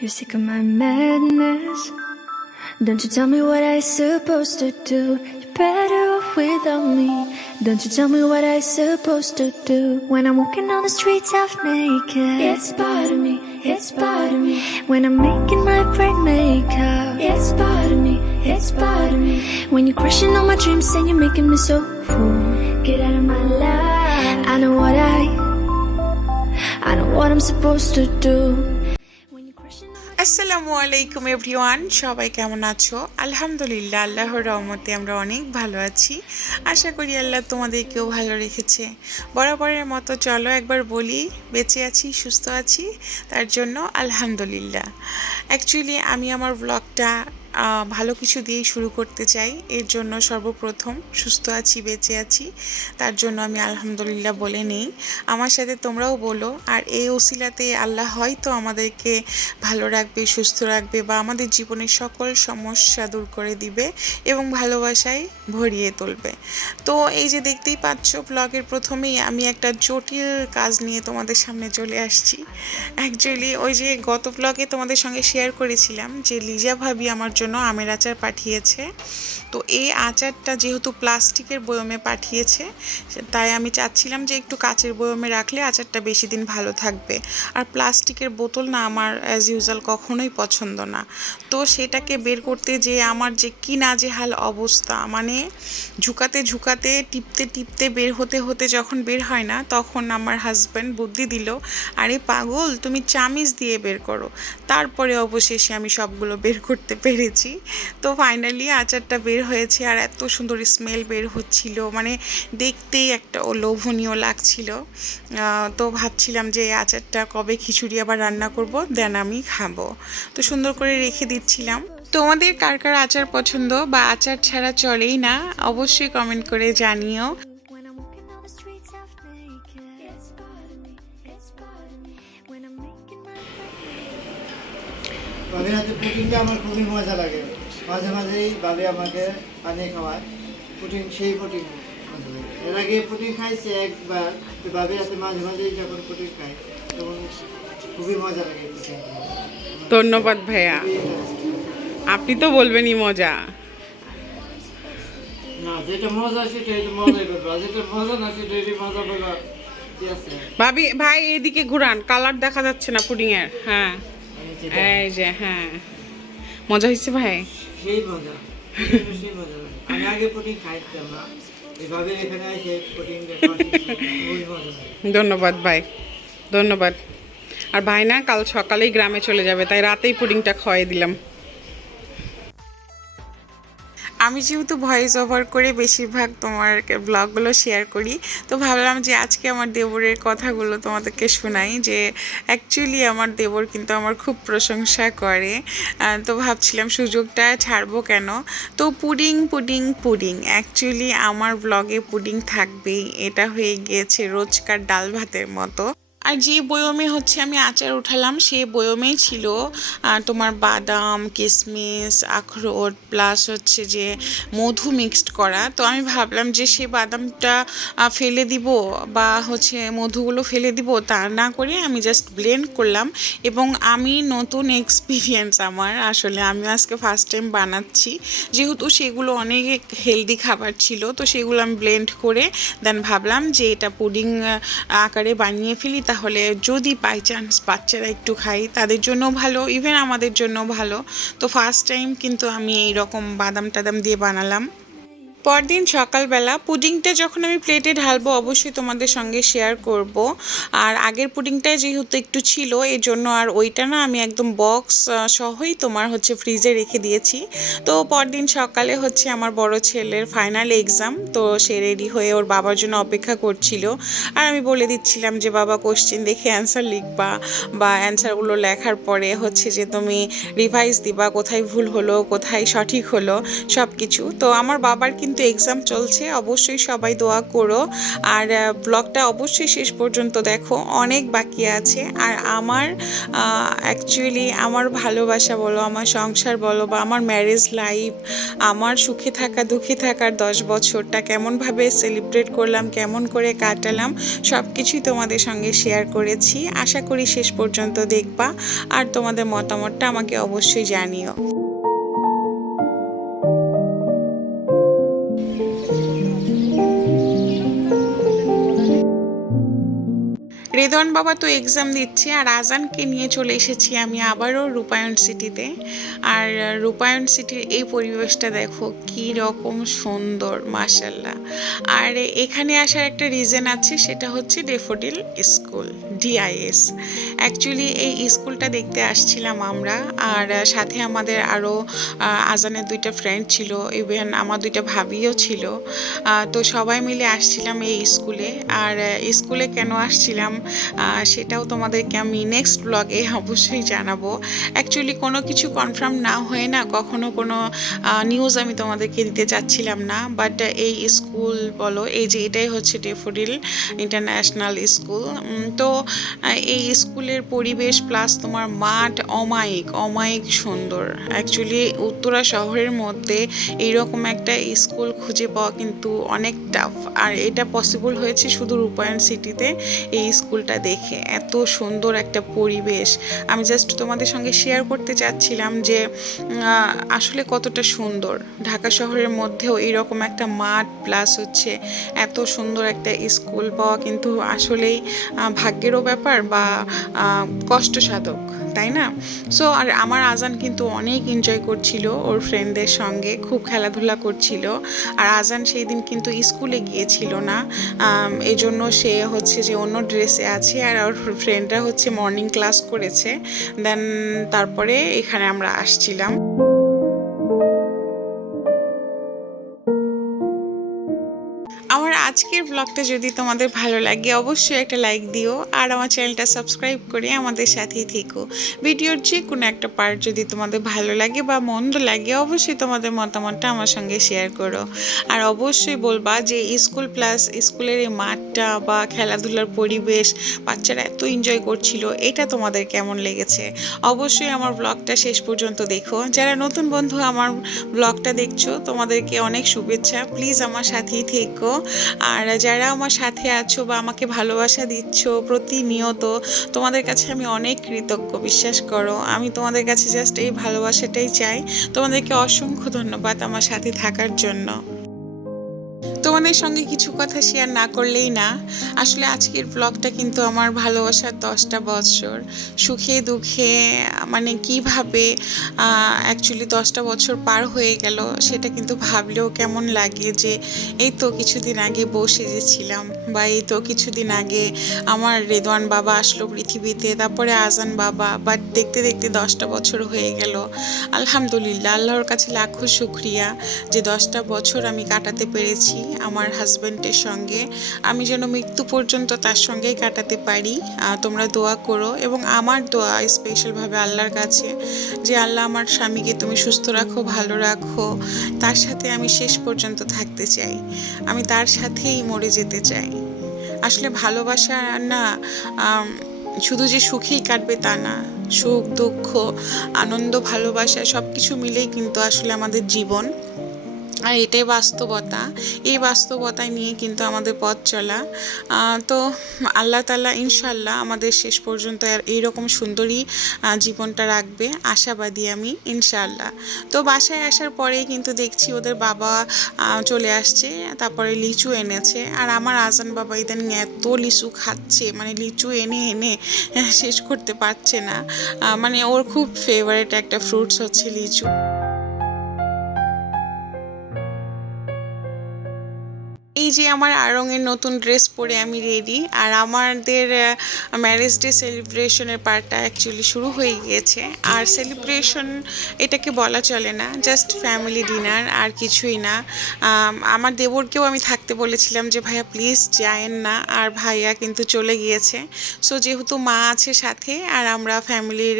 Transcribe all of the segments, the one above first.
You're sick of my madness. Don't you tell me what I supposed to do. You're better off without me. Don't you tell me what I supposed to do. When I'm walking on the streets half naked, it's part of me, it's part of me. When I'm making my brain makeup, it's part of me, it's part of me. When you're crushing all my dreams and you're making me so full, get out of my life. I know what I'm supposed to do. আসসালামু আলাইকুম everyone, সবাই কেমন আছো? আলহামদুলিল্লাহ, আল্লাহর রহমতে আমরা অনেক ভালো আছি। আশা করি আল্লাহ তোমাদেরকেও ভালো রেখেছে। বরাবরের মতো চলো একবার বলি, বেঁচে আছি, সুস্থ আছি, তার জন্য আলহামদুলিল্লাহ। অ্যাকচুয়ালি আমি আমার ব্লগটা ভালো কিছু দিয়েই শুরু করতে চাই। এর জন্য সর্বপ্রথম সুস্থ আছি, বেঁচে আছি, তার জন্য আমি আলহামদুলিল্লাহ বলে নেই। আমার সাথে তোমরাও বলো। আর এই ওসিলাতে আল্লাহ হয়তো আমাদেরকে ভালো রাখবে, সুস্থ রাখবে, বা আমাদের জীবনের সকল সমস্যা দূর করে দিবে এবং ভালোবাসায় ভরিয়ে তুলবে। তো এই যে দেখতেই পাচ্ছ, ব্লগের প্রথমেই আমি একটা জটিল কাজ নিয়ে তোমাদের সামনে চলে আসছি। অ্যাকচুয়ালি ওই যে গত ব্লগে তোমাদের সঙ্গে শেয়ার করেছিলাম যে লিজা ভাবি আমার জন্য আমের আচার পাঠিয়েছে। তো এই আচারটা যেহেতু প্লাস্টিকের বয়মে পাঠিয়েছে, তাই আমি চাচ্ছিলাম যে একটু কাচের বয়মে রাখলে আচারটা বেশি দিন ভালো থাকবে। আর প্লাস্টিকের বোতল না আমার অ্যাজ ইউজুয়াল কখনোই পছন্দ না। তো সেটাকে বের করতে যে আমার যে কি নাজেহাল অবস্থা, মানে ঝুঁকাতে ঝুঁকাতে টিপতে টিপতে বের হতে হতে যখন বের হয় না, তখন আমার হাজব্যান্ড বুদ্ধি দিল, আরে পাগল, তুমি চামিচ দিয়ে বের করো। তারপরে অবশেষে আমি সবগুলো বের করতে পেরেছি। তো ফাইনালি আচারটা বের হয়েছে, আর এত সুন্দর স্মেল বের হচ্ছিল, মানে দেখতেই একটা লোভনীয় লাগছিল। তো ভাবছিলাম যে এই আচারটা কবে খিচুড়ি আবার রান্না করব, দেন আমি খাবো। তো সুন্দর করে রেখে দিচ্ছিলাম। তোমাদের কার কার আচার পছন্দ বা আচার ছাড়া চলেই না, অবশ্যই কমেন্ট করে জানিও। বাবির হাতে পুডিংটা আমার খুবই মজা লাগে। মাঝে মাঝেই বাবি আমাকে বানিয়ে খাওয়ায় পুডিং, সেই পুডিং মজা লাগে। এর আগে পুডিং খাইছে একবার, তো বাবির হাতে মাঝে মাঝেই যখন পুডিং খাই তখন খুবই মজা লাগে পুডিং। ধন্যবাদ ভাইয়া, আপনি তো বলবেনই মজা। না, যেটা মজা সেটাই তো মজাই করবো, আর যেটা মজা না সেটাই মজা বলা কি আছে। ভাবি ভাই এদিকে ঘুরান, কালার দেখা যাচ্ছে না পুডিং এর। হ্যাঁ এই যে, হ্যাঁ মজা হয়েছে ভাই, সেই মজা, সেই মজা। আমি আগে পুডিং খাইতাম না, এভাবে এখানে এসে পুডিং খুবই মজা লাগে। ধন্যবাদ ভাই, ধন্যবাদ। আর ভাই না কাল সকালেই গ্রামে চলে যাবে, তাই রাতেই পুডিংটা খাওয়াই দিলাম। আমি যেহেতু ভয়েস ওভার করে বেশিরভাগ তোমার ব্লগগুলো শেয়ার করি, তো ভাবলাম যে আজকে আমার দেবরের কথাগুলো তোমাদেরকে শোনাই। যে অ্যাকচুয়ালি আমার দেবর কিন্তু আমার খুব প্রশংসা করে, তো ভাবছিলাম সুযোগটা ছাড়বো কেন। তো পুডিং পুডিং পুডিং, অ্যাকচুয়ালি আমার ব্লগে পুডিং থাকবেই, এটা হয়ে গিয়েছে রোজকার ডাল ভাতের মতো। আর যে বয়মে হচ্ছে আমি আচার উঠালাম, সেই বয়মেই ছিল তোমার বাদাম, কিশমিশ, আখরোট, প্লাস হচ্ছে যে মধু মিক্সড করা। তো আমি ভাবলাম যে সে বাদামটা ফেলে দিব বা হচ্ছে মধুগুলো ফেলে দিব, তা না করে আমি জাস্ট ব্লেন্ড করলাম। এবং আমি নতুন এক্সপিরিয়েন্স আমার, আসলে আমি আজকে ফার্স্ট টাইম বানাচ্ছি, যেহেতু সেগুলো অনেক হেলদি খাবার ছিল, তো সেগুলো আমি ব্লেন্ড করে দেন ভাবলাম যে এটা পুডিং আকারে বানিয়ে ফেলি, তাহলে যদি বাই চান্স বাচ্চারা একটু খাই তাদের জন্য ভালো, ইভেন আমাদের জন্য ভালো। তো ফার্স্ট টাইম কিন্তু আমি এই রকম বাদাম টাদাম দিয়ে বানালাম। পরদিন সকালবেলা পুডিংটা যখন আমি প্লেটে ঢালবো অবশ্যই তোমাদের সঙ্গে শেয়ার করব। আর আগের পুডিংটাই যেহেতু একটু ছিল, এই জন্য আর ওইটা না আমি একদম বক্স সহই তোমার হচ্ছে ফ্রিজে রেখে দিয়েছি। তো পরদিন সকালে হচ্ছে আমার বড় ছেলের ফাইনাল এক্সাম, তো সে রেডি হয়ে ওর বাবার জন্য অপেক্ষা করছিল। আর আমি বলে দিচ্ছিলাম যে বাবা কোশ্চেন দেখে অ্যান্সার লিখবা, বা অ্যান্সারগুলো লেখার পরে হচ্ছে যে তুমি রিভাইজ দিবা, কোথায় ভুল হলো কোথায় সঠিক হলো সব কিছু। তো আমার বাবার কিন্তু কিন্তু এক্সাম চলছে, অবশ্যই সবাই দোয়া করো। আর ব্লগটা অবশ্যই শেষ পর্যন্ত দেখো, অনেক বাকি আছে। আর আমার অ্যাকচুয়ালি আমার ভালোবাসা বলো, আমার সংসার বলো, বা আমার ম্যারেজ লাইফ, আমার সুখে থাকা দুঃখে থাকার 10 বছরটা কেমনভাবে সেলিব্রেট করলাম, কেমন করে কাটালাম, সব কিছুই তোমাদের সঙ্গে শেয়ার করেছি। আশা করি শেষ পর্যন্ত দেখবা আর তোমাদের মতামতটা আমাকে অবশ্যই জানিও। রেদওয়ান বাবা তো এক্সাম দিচ্ছে, আর আজানকে নিয়ে চলে এসেছি আমি আবারও রূপায়ণ সিটিতে। আর রূপায়ণ সিটির এই পরিবেশটা দেখো কি রকম সুন্দর, মাশাল্লাহ। আর এখানে আসার একটা রিজন আছে, সেটা হচ্ছে ডেফোডিল স্কুল, ডিআইএস। অ্যাকচুয়ালি এই স্কুলটা দেখতে আসছিলাম আমরা, আর সাথে আমাদের আরও আজানের 2টা ফ্রেন্ড ছিল, ইভেন আমার 2টা ভাবিও ছিল। তো সবাই মিলে আসছিলাম এই স্কুলে। আর স্কুলে কেন আসছিলাম সেটাও তোমাদেরকে আমি নেক্সট ব্লগে অবশ্যই জানাবো। অ্যাকচুয়ালি কোনো কিছু কনফার্ম না হয়ে না কখনো কোনো নিউজ আমি তোমাদেরকে দিতে চাচ্ছিলাম না, বাট এই স্কুল বলো, এই যে এটাই হচ্ছে ডেফোডিল ইন্টারন্যাশনাল স্কুল। তো এই স্কুলের পরিবেশ প্লাস তোমার মাঠ অমায়িক অমায়িক সুন্দর। অ্যাকচুয়ালি উত্তরা শহরের মধ্যে এইরকম একটা স্কুল খুঁজে পাওয়া কিন্তু অনেক টাফ, আর এটা পসিবল হয়েছে শুধু রূপায়ণ সিটিতে। এই স্কুলটা দেখে এত সুন্দর একটা পরিবেশ, আমি জাস্ট তোমাদের সঙ্গে শেয়ার করতে চাচ্ছিলাম যে আসলে কতটা সুন্দর। ঢাকা শহরের মধ্যেও এইরকম একটা মাঠ প্লাস হচ্ছে এত সুন্দর একটা স্কুল পাওয়া কিন্তু আসলেই ভাগ্যেরও ব্যাপার, বা কষ্টসাধক, তাই না? সো আর আমার আজান কিন্তু অনেক এনজয় করছিল ওর ফ্রেন্ডদের সঙ্গে, খুব খেলাধুলা করছিল। আর আজান সেই দিন কিন্তু স্কুলে গিয়েছিল না, এই জন্য সে হচ্ছে যে অন্য ড্রেসে আছে, আর ওর ফ্রেন্ডরা হচ্ছে মর্নিং ক্লাস করেছে। দেন তারপরে এখানে আমরা আসছিলাম। আমার আজকের ব্লগটা যদি তোমাদের ভালো লাগে অবশ্যই একটা লাইক দিও, আর আমার চ্যানেলটা সাবস্ক্রাইব করে আমাদের সাথেই থেকো। ভিডিওর যে কোনো একটা পার্ট যদি তোমাদের ভালো লাগে বা মন্দ লাগে অবশ্যই তোমাদের মতামতটা আমার সঙ্গে শেয়ার করো। আর অবশ্যই বলবা যে স্কুল প্লাস স্কুলের এই মাঠটা বা খেলাধুলার পরিবেশ, বাচ্চারা এত এনজয় করছিল, এটা তোমাদের কেমন লেগেছে। অবশ্যই আমার ব্লগটা শেষ পর্যন্ত দেখো। যারা নতুন বন্ধু আমার ব্লগটা দেখছো তোমাদেরকে অনেক শুভেচ্ছা, প্লিজ আমার সাথেই থেকো। আর যারা আমার সাথে আছো বা আমাকে ভালোবাসা দিচ্ছ প্রতিনিয়ত, তোমাদের কাছে আমি অনেক কৃতজ্ঞ, বিশ্বাস করো। আমি তোমাদের কাছে জাস্ট এই ভালোবাসাটাই চাই। তোমাদেরকে অসংখ্য ধন্যবাদ আমার সাথে থাকার জন্য। তোমাদের সঙ্গে কিছু কথা শেয়ার না করলেই না। আসলে আজকের ব্লগটা কিন্তু আমার ভালোবাসার 10টা বছর, সুখে দুঃখে, মানে কিভাবে অ্যাকচুয়ালি 10টা বছর পার হয়ে গেল সেটা কিন্তু ভাবলেও কেমন লাগে যে এই তো কিছুদিন আগে বসে যেছিলাম, বা এই তো কিছুদিন আগে আমার রেদওয়ান বাবা আসলো পৃথিবীতে, তারপরে আজান বাবা, বাট দেখতে দেখতে 10টা বছর হয়ে গেল। আলহামদুলিল্লাহ, আল্লাহর কাছে লাখো শুক্রিয়া যে 10টা বছর আমি কাটাতে পেরেছি আমার হাজব্যান্ডের সঙ্গে। আমি যেন মৃত্যু পর্যন্ত তার সঙ্গেই কাটাতে পারি। তোমরা দোয়া করো, এবং আমার দোয়া স্পেশালভাবে আল্লাহর কাছে যে আল্লাহ আমার স্বামীকে তুমি সুস্থ রাখো, ভালো রাখো, তার সাথে আমি শেষ পর্যন্ত থাকতে চাই, আমি তার সাথেই মরে যেতে চাই। আসলে ভালোবাসা না শুধু যে সুখেই কাটবে তা না, সুখ দুঃখ আনন্দ ভালোবাসা সব কিছু মিলেই কিন্তু আসলে আমাদের জীবন। আর এটাই বাস্তবতা, এই বাস্তবতায় নিয়ে কিন্তু আমাদের পথ চলা। তো আল্লাহ তাআলা ইনশাল্লাহ আমাদের শেষ পর্যন্ত আর এইরকম সুন্দরী জীবনটা রাখবে, আশাবাদী আমি ইনশাল্লাহ। তো বাসায় আসার পরেই কিন্তু দেখছি ওদের বাবা চলে আসছে, তারপরে লিচু এনেছে। আর আমার আজান বাবা ইদানিং এত লিচু খাচ্ছে, মানে লিচু এনে এনে শেষ করতে পারছে না। মানে ওর খুব ফেভারিট একটা ফ্রুটস হচ্ছে লিচু। এই এই যে আমার আড়ঙের নতুন ড্রেস পরে আমি রেডি, আর আমাদের ম্যারেজ ডে সেলিব্রেশনের পার্টটা অ্যাকচুয়ালি শুরু হয়ে গিয়েছে। আর সেলিব্রেশন এটাকে বলা চলে না, জাস্ট ফ্যামিলি ডিনার, আর কিছুই না। আমার দেবরকেও আমি থাকতে বলেছিলাম যে ভাইয়া প্লিজ যায়েন না, আর ভাইয়া কিন্তু চলে গিয়েছে। সো যেহেতু মা আছে সাথে, আর আমরা ফ্যামিলির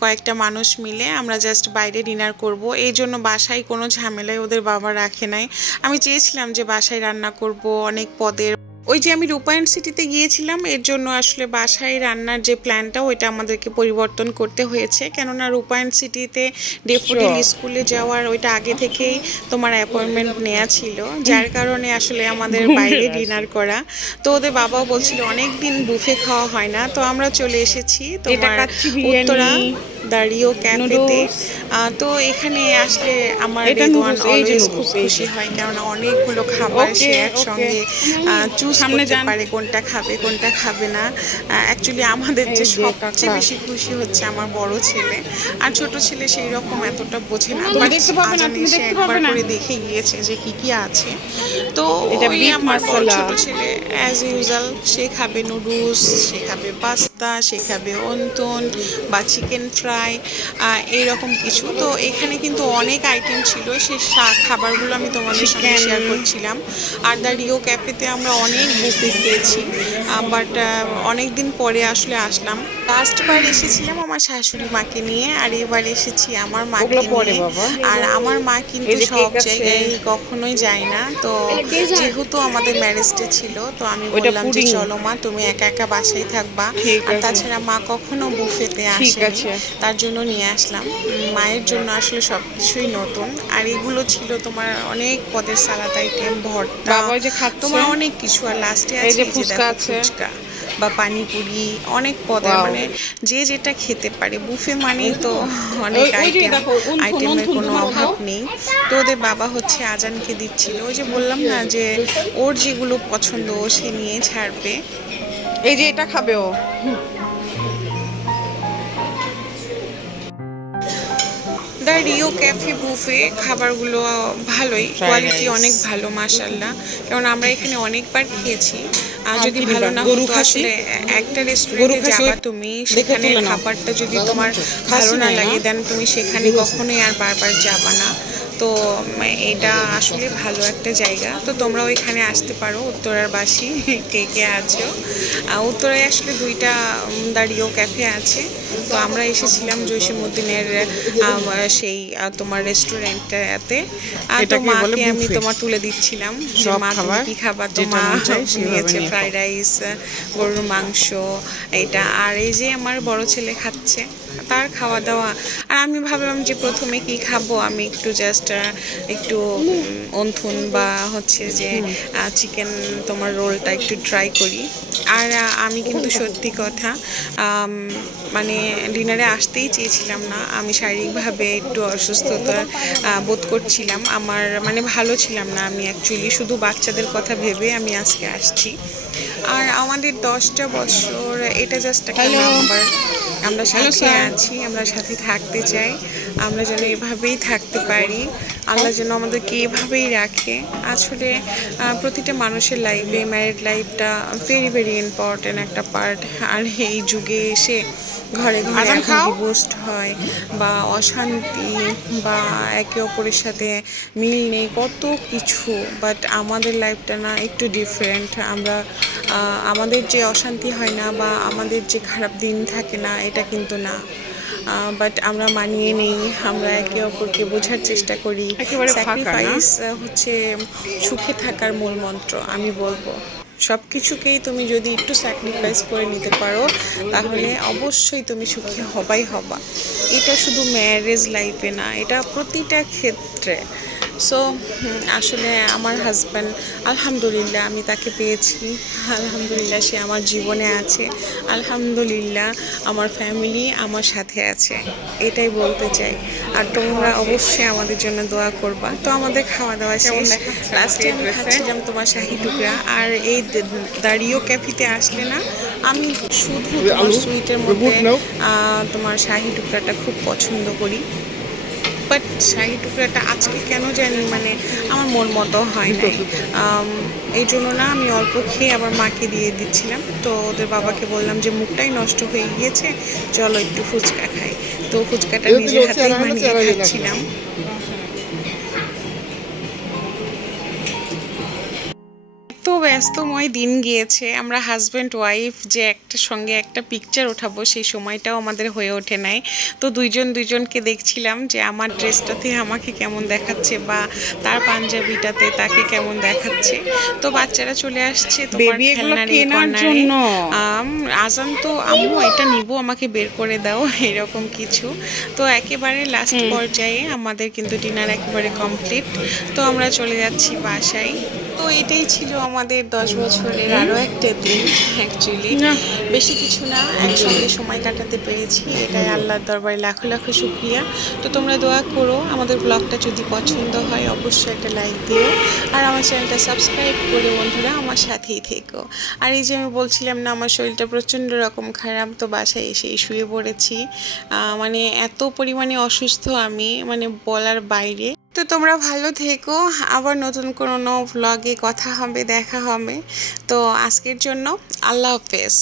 কয়েকটা মানুষ মিলে আমরা জাস্ট বাইরে ডিনার করব, এই জন্য বাসায় কোনো ঝামেলায় ওদের বাবা রাখে নাই। আমি চেয়েছিলাম যে বাসায় রান্না করব অনেক পদের। ওই যে আমি রূপায়ণ সিটিতে গিয়েছিলাম, এর জন্য আসলে বাসায় রান্নার যে প্ল্যানটা ওইটা আমাদেরকে পরিবর্তন করতে হয়েছে, কেননা রূপায়ণ সিটিতে ডেফোডিল স্কুলে যাওয়ার ওইটা আগে থেকেই তোমার অ্যাপয়েন্টমেন্ট নেওয়া ছিল, যার কারণে আসলে আমাদের বাইরে ডিনার করা। তো ওদের বাবাও বলছিল অনেক দিন বুফে খাওয়া হয় না, তো আমরা চলে এসেছি তোমার উত্তরা দাঁড়িয়েও ক্যাফেতে। তো এখানে আসলে আমার রেদওয়ান অলওয়েজ খুব খুশি হয়, কেননা অনেকগুলো খাবার সে একসঙ্গে চুজ করতে পারে কোনটা খাবে কোনটা খাবে না। অ্যাকচুয়ালি আমাদের যে সবচেয়ে বেশি খুশি হচ্ছে আমার বড় ছেলে, আর ছোট ছেলে সেই রকম এতটা বোঝে না, আজান এসে একবার করে দেখে গিয়েছে যে কি কি আছে। তো ওই আমার বড় ছোট ছেলে অ্যাজ ইউজুয়াল সে খাবে নুডলস, সে খাবে পাস্তা, সে খাবে অন্তন বা চিকেন ফ্রাই, এইরকম কিছু। তো এখানে কিন্তু অনেক আইটেম ছিল, সে খাবারগুলো আমি তোমাদের সঙ্গে শেয়ার করছিলাম। আর দ্য রিও ক্যাফেতে আমরা অনেক বুফে খেয়েছি, বাট অনেক দিন পরে আসলে আসলাম। লাস্টবার এসেছিলাম আমার শাশুড়ি মাকে নিয়ে, আর এবার এসেছি আমার মাকে নিয়ে। আর আমার মা কিন্তু সব জায়গায় কখনোই যায় না, তো যেহেতু আমাদের ম্যারেজ ডে ছিল, তো আমি বললাম যে চলো মা তুমি একা একা বাসায় থাকবা, আর তাছাড়া মা কখনো বুফেতে আসে, তার জন্য নিয়ে আসলাম। মায়ের জন্য আসলে সব কিছুই নতুন। আর এগুলো ছিল তোমার অনেক পদের সালাদ আইটেম, ভর্তা, তোমার অনেক কিছু। আর লাস্টে আছে এই যে দেখো ফুচকা বা পানিপুরি, অনেক পদের, মানে যে যেটা খেতে পারে। বুফে মানেই তো অনেক আইটেমের কোনো অভাব নেই। তো ওদের বাবা হচ্ছে আজানকে দিচ্ছিল, ওই যে বললাম না যে ওর যেগুলো পছন্দ ও সে নিয়ে ছাড়বে। এই যে এটা খাবে ও। দ্য রিও ক্যাফে বুফে খাবারগুলো ভালোই, কোয়ালিটি অনেক ভালো মাশাআল্লাহ, কারণ আমরা এখানে অনেকবার খেয়েছি। আর যদি ভালো না হতো, আসলে একটা রেস্টুরেন্টে যাবা তুমি, সেখানে খাবারটা যদি তোমার ভালো না লাগে দেন তুমি সেখানে কখনোই আর বারবার যাবা না। তো এটা আসলে ভালো একটা জায়গা, তো তোমরাও এখানে আসতে পারো উত্তরার বাসী কে কে আছো। উত্তরায় আসলে দুইটা দ্য রিও ক্যাফে আছে, তো আমরা এসেছিলাম জসিমউদ্দিনের সেই তোমার রেস্টুরেন্টটাতে। তো মাকে আমি তোমার তুলে দিচ্ছিলাম যে মা তুমি কি খাবার, তো মা নিয়েছে ফ্রাইড রাইস, গরুর মাংস এটা। আর এই যে আমার বড় ছেলে খাচ্ছে তার খাওয়া দাওয়া। আর আমি ভাবলাম যে প্রথমে কি খাবো, আমি একটু জাস্ট একটু অন্থুন বা হচ্ছে যে চিকেন তোমার রোলটা একটু ট্রাই করি। আর আমি কিন্তু সত্যি কথা মানে ডিনারে আসতেই চেয়েছিলাম না, আমি শারীরিকভাবে একটু অসুস্থতা বোধ করছিলাম, আমার মানে ভালো ছিলাম না আমি অ্যাকচুয়ালি, শুধু বাচ্চাদের কথা ভেবে আমি আজকে আসছি। আর আমাদের 10টা বছর এটা জাস্ট একটা নাম্বার, আমরা সাথে আছি, আমরা সাথে থাকতে চাই, আমরা যেন এভাবেই থাকতে পারি, আল্লাহ যেন আমাদেরকে এভাবেই রাখে। আসলে প্রতিটা মানুষের লাইফে ম্যারিড লাইফটা ভেরি ভেরি ইম্পর্টেন্ট একটা পার্ট। আর এই যুগে এসে ঘরে ঘরে এখন ডিভোর্স হয় বা অশান্তি বা একে অপরের সাথে মিল নেই, কত কিছু। বাট আমাদের লাইফটা না একটু ডিফারেন্ট। আমরা আমাদের যে অশান্তি হয় না বা আমাদের যে খারাপ দিন থাকে না, এটা কিন্তু না। বাট আমরা মানিয়ে নেই, আমরা একে অপরকে বোঝার চেষ্টা করি। স্যাক্রিফাইস হচ্ছে সুখে থাকার মূল মন্ত্র। আমি বলবো সব কিছুকেই তুমি যদি একটু স্যাক্রিফাইস করে নিতে পারো, তাহলে অবশ্যই তুমি সুখী হবাই হবা। এটা শুধু ম্যারেজ লাইফে না, এটা প্রতিটা ক্ষেত্রে। সো আসলে আমার হাজব্যান্ড আলহামদুলিল্লাহ আমি তাকে পেয়েছি, আলহামদুলিল্লাহ সে আমার জীবনে আছে, আলহামদুলিল্লাহ আমার ফ্যামিলি আমার সাথে আছে, এটাই বলতে চাই। আর তোমরা অবশ্যই আমাদের জন্য দোয়া করবা। তো আমাদের খাওয়া দাওয়া শেষ, লাস্টে আমি খাচ্ছিলাম তোমার শাহি টুকরা। আর এই দ্য রিও ক্যাফেতে আসলে না আমি শুধু তোমার সুইটের মধ্যে তোমার শাহি টুকরাটা খুব পছন্দ করি। বাট শাহি টুকরাটা আজকে কেন জানি মানে আমার মন মতো হয় নাই। এই জন্য না আমি অল্প খেয়ে আবার মাকে দিয়ে দিচ্ছিলাম। তো ওদের বাবাকে বললাম যে মুখটাই নষ্ট হয়ে গিয়েছে, চলো একটু ফুচকা খাই। তো ফুচকাটা নিজের হাতেই বানিয়ে খাচ্ছিলাম। এত ব্যস্তময় দিন গিয়েছে, আমরা হাজব্যান্ড ওয়াইফ যে একটা সঙ্গে একটা পিকচার ওঠাবো সেই সময়টাও আমাদের হয়ে ওঠে নাই। তো দুইজনকে দেখছিলাম যে আমার ড্রেসটাতে আমাকে কেমন দেখাচ্ছে বা তার পাঞ্জাবিটাতে তাকে কেমন দেখাচ্ছে। তো বাচ্চারা চলে আসছে তোমার বেবি এগুলো খেলনার এই কেনার কর্নারে। জন্য। আজান তো আম্মু এটা নিব, আমাকে বের করে দাও, এরকম কিছু। তো একেবারে লাস্ট পর্যায়ে আমাদের কিন্তু ডিনার একেবারে কমপ্লিট। তো আমরা চলে যাচ্ছি বাসায়। তো এটাই ছিল আমাদের 10 বছরের আরও একটা দিন। অ্যাকচুয়ালি না। বেশি কিছু না, একসঙ্গে সময় কাটাতে পেরেছি, এটাই আল্লাহর দরবারে লাখো লাখো শুকরিয়া। তো তোমরা দোয়া করো, আমাদের ব্লগটা যদি পছন্দ হয় অবশ্যই একটা লাইক দিও, আর আমার চ্যানেলটা সাবস্ক্রাইব করে বন্ধুরা আমার সাথেই থেকো। আর এই যে আমি বলছিলাম না আমার শরীরটা প্রচণ্ড রকম খারাপ, তো বাসায় এসেই শুয়ে পড়েছি। মানে এত পরিমাণে অসুস্থ আমি, মানে বলার বাইরে। তো তোমরা ভালো থেকো, আবার নতুন কোনো ভ্লগে কথা হবে, দেখা হবে। তো আজকের জন্য আল্লাহ হাফেজ।